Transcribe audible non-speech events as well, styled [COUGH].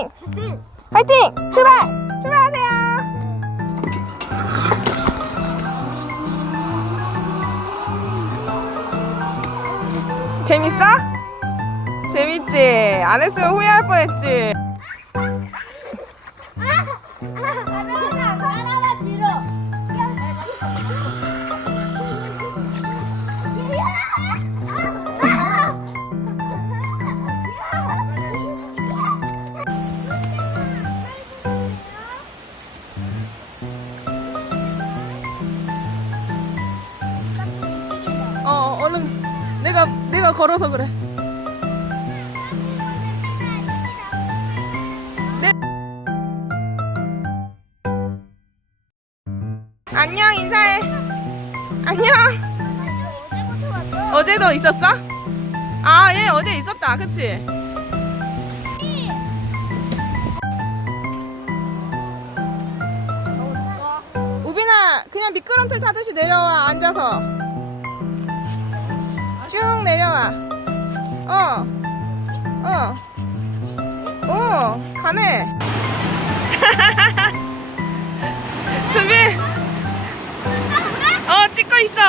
화이팅! 화이팅! 출발! 출발하세요! 재밌어? 재밌지? 안 했으면 후회할 뻔했지? 어, 얼른 내가 내가 걸어서 그래. 네. 안녕 인사해. 안녕. 어제도 있었어? 아, 얘 어제 있었다. 그치? 그냥 미끄럼틀 타듯이 내려와, 앉아서. 쭉 내려와. 어. 어. 오, 가네. [LAUGHS] 준비. 어, 찍고 있어.